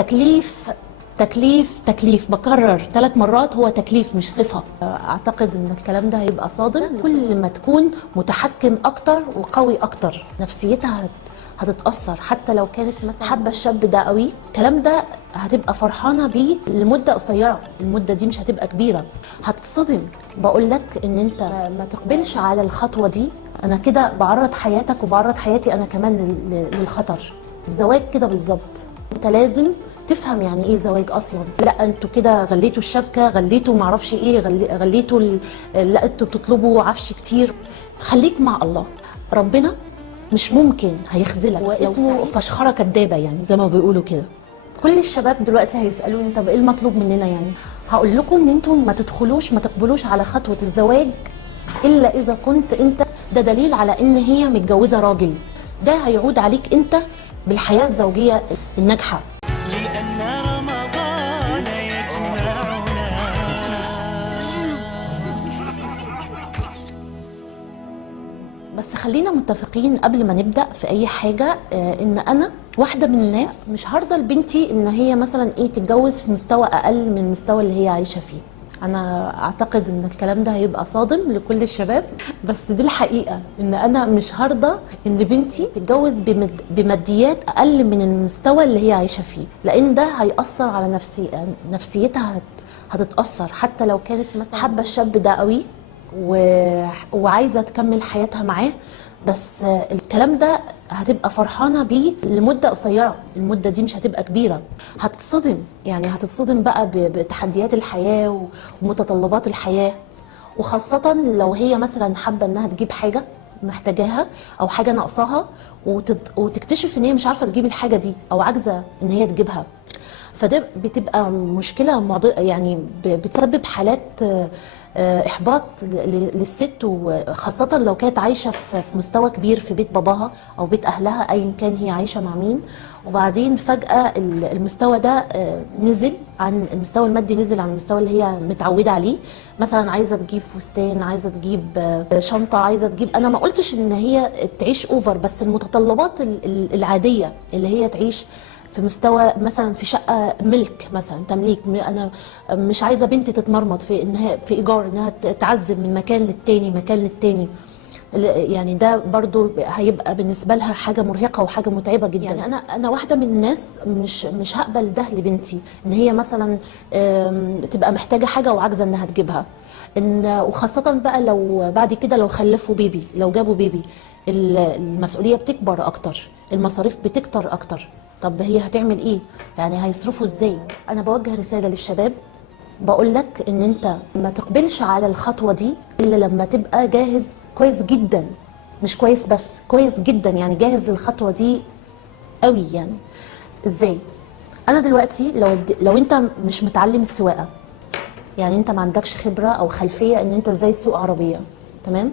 تكليف تكليف تكليف، بكرر 3 مرات، هو تكليف مش صفة. اعتقد ان الكلام ده هيبقى صادم. كل ما تكون متحكم اكتر وقوي اكتر، نفسيتها هتتأثر. حتى لو كانت مثلا حابة الشاب ده قوي، الكلام ده هتبقى فرحانة بيه لمدة قصيرة، المدة دي مش هتبقى كبيرة، هتتصدم. بقول لك ان انت ما تقبلش على الخطوة دي، انا كده بعرض حياتك وبعرض حياتي انا كمان للخطر. الزواج كده بالظبط، انت لازم تفهم يعني ايه زواج اصلا. لا انتوا كده غليتوا الشبكه، غليتوا معرفش ايه، غليتوا لا انتوا بتطلبوا عفش كتير. خليك مع الله، ربنا مش ممكن هيخذلك. واسمه فشخره كدابه، يعني زي ما بيقولوا كده. كل الشباب دلوقتي هيسالوني طب ايه المطلوب مننا؟ يعني هقول لكم ان انتم ما تقبلوش على خطوه الزواج الا اذا كنت انت، ده دليل على ان هي متجوزه راجل، ده هيعود عليك انت بالحياه الزوجيه الناجحه. بس خلينا متفقين قبل ما نبدأ في أي حاجة، إن أنا واحدة من الناس مش هرضى لبنتي إن هي مثلا إيه تتجوز في مستوى أقل من المستوى اللي هي عايشة فيه. أنا أعتقد إن الكلام ده هيبقى صادم لكل الشباب، بس دي الحقيقة، إن أنا مش هرضى إن بنتي تتجوز بماديات أقل من المستوى اللي هي عايشة فيه، لأن ده هيأثر على نفسيتها هتتأثر. حتى لو كانت مثلا حابة الشاب ده قوي وعايزه تكمل حياتها معاه، بس الكلام ده هتبقى فرحانه بيه لمده قصيره، المده دي مش هتبقى كبيره، هتتصدم. يعني هتتصدم بقى بتحديات الحياه ومتطلبات الحياه، وخاصه لو هي مثلا حابه انها تجيب حاجه محتاجاها او حاجه ناقصاها، وتكتشف ان هي مش عارفه تجيب الحاجه دي او عاجزه ان هي تجيبها. فده بتبقى مشكله يعني بتسبب حالات احباط للست، وخاصه لو كانت عايشه في مستوى كبير في بيت باباها او بيت اهلها، ايا كان هي عايشه مع مين، وبعدين فجاه المستوى ده نزل عن المستوى المادي، نزل عن المستوى اللي هي متعوده عليه. مثلا عايزه تجيب فستان، عايزه تجيب شنطه، عايزه تجيب، انا ما قلتش ان هي تعيش اوفر، بس المتطلبات العاديه اللي هي تعيش في مستوى مثلا في شقه ملك مثلا تمليك. انا مش عايزه بنتي تتمرمط في انها في ايجار، انها تعزل من مكان للتاني مكان للتاني. يعني ده برضو هيبقى بالنسبه لها حاجه مرهقه وحاجه متعبه جدا. يعني انا واحده من الناس مش هقبل ده لبنتي، ان هي مثلا تبقى محتاجه حاجه وعاجزه انها تجيبها. وخاصه بقى لو بعد كده لو خلفوا بيبي، لو جابوا بيبي، المسؤوليه بتكبر اكتر، المصاريف بتكتر اكتر. طب هي هتعمل ايه؟ يعني هيصرفوا ازاي؟ انا بوجه رساله للشباب، بقول لك ان انت ما تقبلش على الخطوه دي الا لما تبقى جاهز كويس جدا، مش كويس بس كويس جدا، يعني جاهز للخطوه دي قوي. يعني ازاي؟ انا دلوقتي لو انت مش متعلم السواقه، يعني انت ما عندكش خبره او خلفيه ان انت ازاي تسوق عربيه، تمام،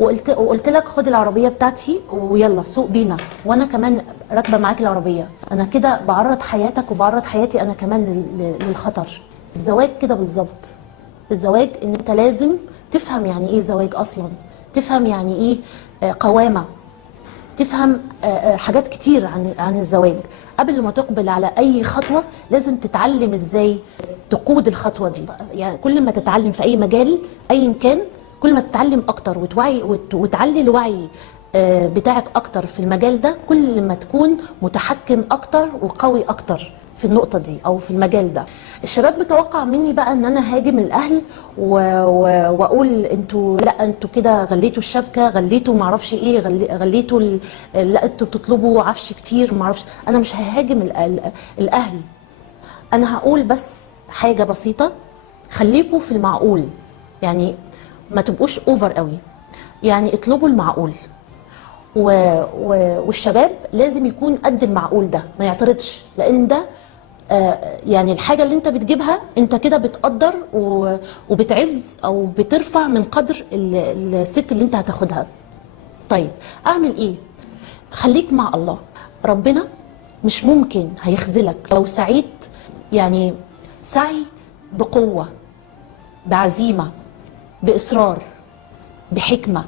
وقلت لك خد العربيه بتاعتي ويلا سوق بينا، وانا كمان راكبه معاك العربيه، انا كده بعرض حياتك وبعرض حياتي انا كمان للخطر. الزواج كده بالظبط، الزواج ان انت لازم تفهم يعني ايه زواج اصلا، تفهم يعني ايه قوامه، تفهم حاجات كتير عن الزواج. قبل ما تقبل على اي خطوه لازم تتعلم ازاي تقود الخطوه دي. يعني كل ما تتعلم في اي مجال ايا كان، كل ما تتعلم اكتر وتوعي وتعلي الوعي بتاعك اكتر في المجال ده، كل ما تكون متحكم اكتر وقوي اكتر في النقطة دي أو في المجال ده. الشباب متوقع مني بقى إن أنا هاجم الأهل وأقول أنتوا لا أنتوا كده غليتوا الشبكة، غليتوا معرفش إيه، غليتوا لا أنتوا بتطلبوا عفش كتير معرفش. أنا مش ههاجم الأهل، أنا هقول بس حاجة بسيطة، خليكوا في المعقول، يعني ما تبقوش أوفر قوي، يعني اطلبوا المعقول. والشباب لازم يكون قد المعقول ده، ما يعترضش، لان ده يعني الحاجه اللي انت بتجيبها انت كده بتقدر وبتعز او بترفع من قدر الست اللي انت هتاخدها. طيب اعمل ايه؟ خليك مع الله، ربنا مش ممكن هيخذلك لو سعيت، يعني سعي بقوه، بعزيمه، باصرار، بحكمه.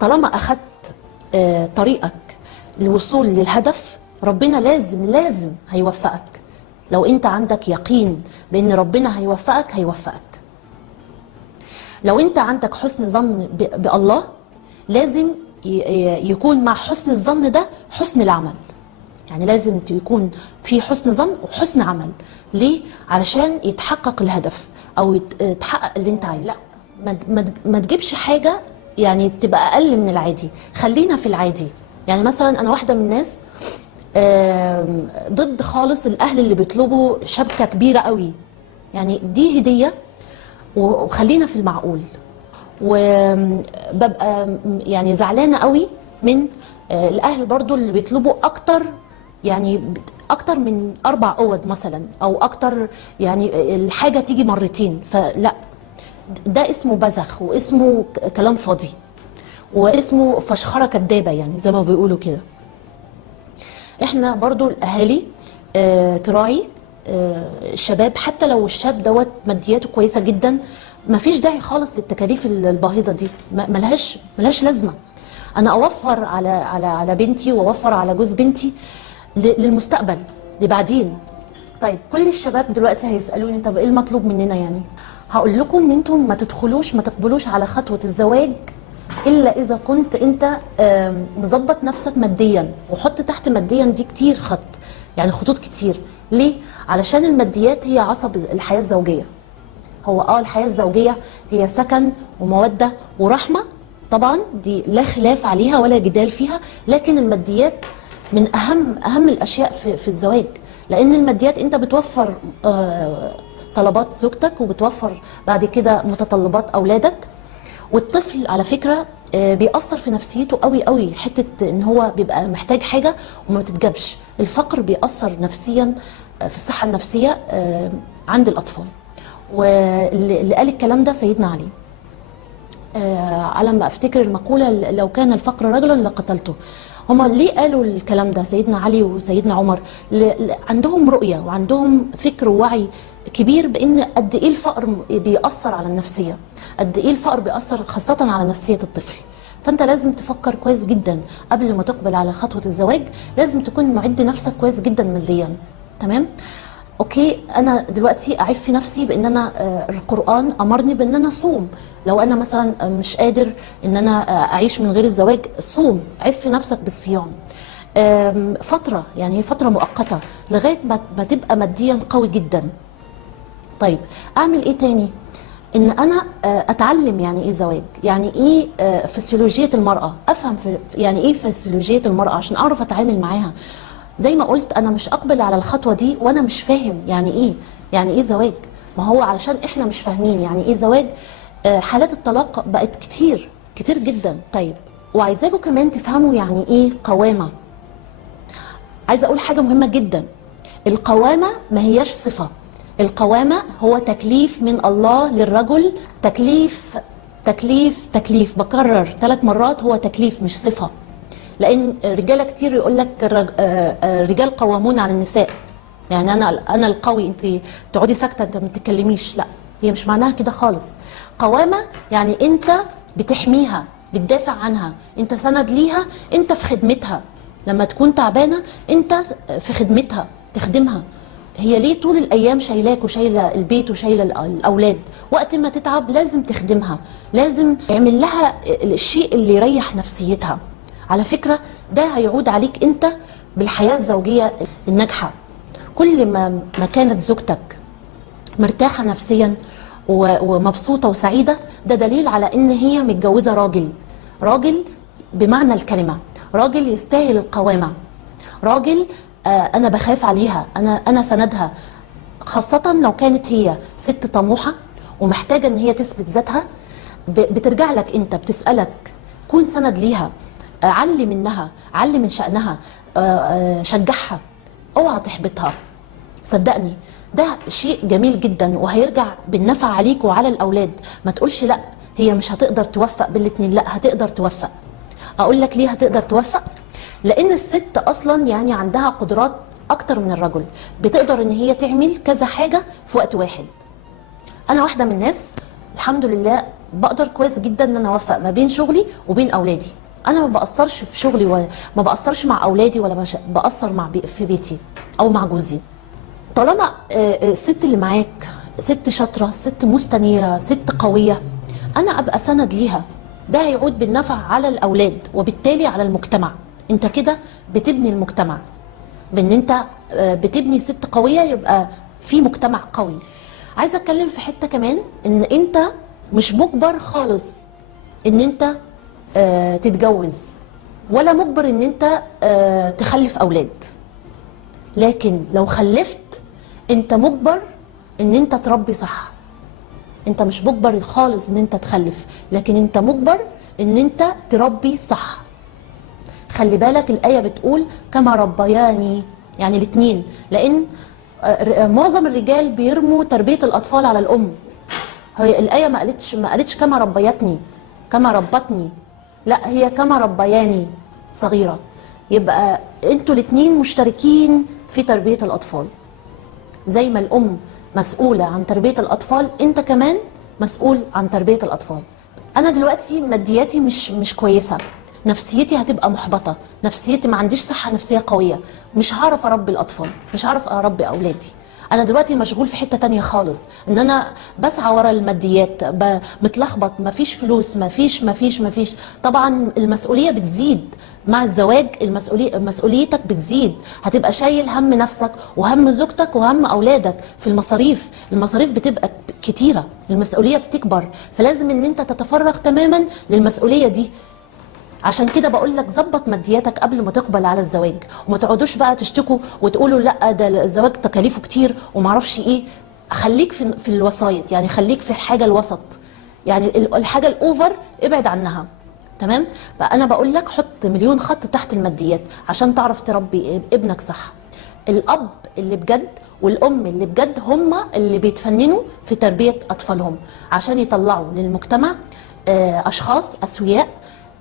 طالما اخدت طريقك للوصول للهدف ربنا لازم هيوفقك. لو انت عندك يقين بان ربنا هيوفقك هيوفقك. لو انت عندك حسن ظن بالله، لازم يكون مع حسن الظن ده حسن العمل. يعني لازم يكون في حسن ظن وحسن عمل. ليه؟ علشان يتحقق الهدف او يتحقق اللي انت عايزه. لا، ما تجيبش حاجه يعني تبقى اقل من العادي، خلينا في العادي. يعني مثلا انا واحده من الناس ضد خالص الاهل اللي بيطلبوا شبكه كبيره قوي. يعني دي هديه، وخلينا في المعقول. وببقى يعني زعلانه قوي من الاهل برضو اللي بيطلبوا اكتر، يعني اكتر من 4 اوض مثلا او اكتر، يعني الحاجه تيجي مرتين. فلا، ده اسمه بذخ واسمه كلام فاضي واسمه فشخره كدابه، يعني زي ما بيقولوا كده. احنا برضو الاهالي تراعي الشباب، حتى لو الشاب دوت مادياته كويسه جدا، ما فيش داعي خالص للتكاليف الباهظه دي، ملهاش لازمه. انا اوفر على بنتي واوفر على جوز بنتي للمستقبل لبعدين. طيب كل الشباب دلوقتي هيسالوني طب ايه المطلوب مننا؟ يعني هقول لكم ان انتم ما تقبلوش على خطوه الزواج الا اذا كنت انت مظبط نفسك ماديا. وحط تحت ماديا دي كتير خط، يعني خطوط كتير. ليه؟ علشان الماديات هي عصب الحياه الزوجيه. هو الحياه الزوجيه هي سكن وموده ورحمه، طبعا دي لا خلاف عليها ولا جدال فيها، لكن الماديات من اهم الاشياء في الزواج. لان الماديات انت بتوفر طلبات زوجتك، وبتوفر بعد كده متطلبات اولادك. والطفل على فكره بيأثر في نفسيته قوي قوي، حته ان هو بيبقى محتاج حاجه وما بتتجابش. الفقر بيأثر نفسيا في الصحه النفسيه عند الاطفال. واللي قال الكلام ده سيدنا علي. على ما افتكر المقوله لو كان الفقر رجلا لقتلته. هما ليه قالوا الكلام ده سيدنا علي وسيدنا عمر؟ عندهم رؤيه وعندهم فكر ووعي كبير بان قد ايه الفقر بيأثر على النفسيه، قد ايه الفقر بيأثر خاصه على نفسيه الطفل. فانت لازم تفكر كويس جدا قبل ما تقبل على خطوه الزواج. لازم تكون معد نفسك كويس جدا ماديا. تمام؟ اوكي، انا دلوقتي اعف في نفسي بان انا القران امرني بان انا اصوم. لو انا مثلا مش قادر ان انا اعيش من غير الزواج، صوم، عف نفسك بالصيام. فتره، يعني هي فتره مؤقته لغايه ما تبقى ماديا قوي جدا. طيب اعمل ايه تاني؟ ان انا اتعلم يعني ايه زواج، يعني ايه فسيولوجيه المراه، افهم يعني ايه فسيولوجيه المراه عشان اعرف اتعامل معاها. زي ما قلت انا مش اقبل على الخطوه دي وانا مش فاهم يعني ايه زواج. ما هو علشان احنا مش فاهمين يعني ايه زواج، حالات الطلاق بقت كتير جدا. طيب، وعايزاكم كمان تفهموا يعني ايه قوامه. عايزه اقول حاجه مهمه جدا، القوامه ما هياش صفه. القوامه هو تكليف من الله للرجل، تكليف بكرر 3 مرات، هو تكليف مش صفه. لان رجاله كتير يقول لك الرجال قوامون على النساء، يعني انا القوي، انت تقعدي ساكته، انت ما تتكلميش. لا، هي مش معناها كده خالص. قوامه يعني انت بتحميها، بتدافع عنها، انت سند ليها، انت في خدمتها. لما تكون تعبانه انت في خدمتها، تخدمها. هي ليه طول الايام شايلاك وشايله البيت وشايله الاولاد؟ وقت ما تتعب لازم تخدمها، لازم تعمل لها الشيء اللي يريح نفسيتها. على فكرة ده هيعود عليك انت بالحياة الزوجية الناجحة. كل ما كانت زوجتك مرتاحة نفسيا ومبسوطة وسعيدة، ده دليل على ان هي متجوزة راجل بمعنى الكلمة، راجل يستاهل القوامة، راجل انا بخاف عليها، انا سندها. خاصة لو كانت هي ست طموحة ومحتاجة ان هي تثبت ذاتها، بترجع لك انت، بتسألك، كون سند ليها، علي منها، علي من شأنها، شجعها، اوعى تحبطها. صدقني ده شيء جميل جدا وهيرجع بالنفع عليك وعلى الاولاد. ما تقولش لا هي مش هتقدر توفق بالاتنين، لا هتقدر توفق. اقول لك ليه هتقدر توفق؟ لان الست اصلا يعني عندها قدرات اكتر من الرجل، بتقدر ان هي تعمل كذا حاجة في وقت واحد. انا واحدة من الناس الحمد لله بقدر كويس جدا ان انا اوفق ما بين شغلي وبين اولادي. انا ما بقصرش في شغلي ولا ما بقصرش مع اولادي ولا بقصر في بيتي او مع جوزي. طالما الست اللي معاك ست شاطره، ست مستنيره، ست قويه، انا ابقى سند ليها، ده هيعود بالنفع على الاولاد وبالتالي على المجتمع. انت كده بتبني المجتمع، بان انت بتبني ست قويه يبقى في مجتمع قوي. عايزه اتكلم في حته كمان، ان انت مش مجبر خالص ان انت تتجوز، ولا مجبر ان انت تخلف اولاد. لكن لو خلفت انت مجبر ان انت تربي صح. انت مش مجبر خالص ان انت تخلف، لكن انت مجبر ان انت تربي صح. خلي بالك الآية بتقول كما ربياني، يعني الاتنين، لان معظم الرجال بيرموا تربية الاطفال على الام. هي الآية ما قالتش كما ربيتني، كما ربتني، لا هي كما ربياني صغيرة. يبقى انتوا الاتنين مشتركين في تربية الأطفال. زي ما الأم مسؤولة عن تربية الأطفال، انت كمان مسؤول عن تربية الأطفال. أنا دلوقتي مادياتي مش كويسة، نفسيتي هتبقى محبطة، نفسيتي ما عنديش صحة نفسية قوية، مش هعرف أربي الأطفال، مش هعرف أربي أولادي. انا دلوقتي مشغول في حته تانية خالص، ان انا بسعى ورا الماديات، متلخبط، مفيش فلوس، مفيش. طبعا المسؤوليه بتزيد مع الزواج، مسؤوليتك بتزيد، هتبقى شايل هم نفسك وهم زوجتك وهم اولادك. في المصاريف بتبقى كتيره، المسؤوليه بتكبر، فلازم ان انت تتفرغ تماما للمسؤوليه دي. عشان كده بقول لك ظبط مادياتك قبل ما تقبل على الزواج، وما تقعدوش بقى تشتكوا وتقولوا لا ده الزواج تكاليفه كتير ومعرفش ايه. خليك في الوسايط، يعني خليك في الحاجه الوسط، يعني الحاجه الاوفر ابعد عنها. تمام؟ فانا بقول لك حط مليون خط تحت الماديات عشان تعرف تربي ابنك صح. الاب اللي بجد والام اللي بجد هم اللي بيتفننوا في تربيه اطفالهم عشان يطلعوا للمجتمع اشخاص اسوياء،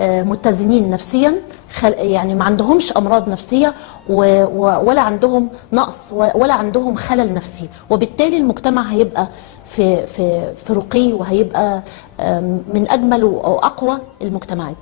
متزنين نفسيا، يعني ما عندهمش امراض نفسيه ولا عندهم نقص ولا عندهم خلل نفسي، وبالتالي المجتمع هيبقى في رقي، وهيبقى من اجمل واقوى المجتمعات.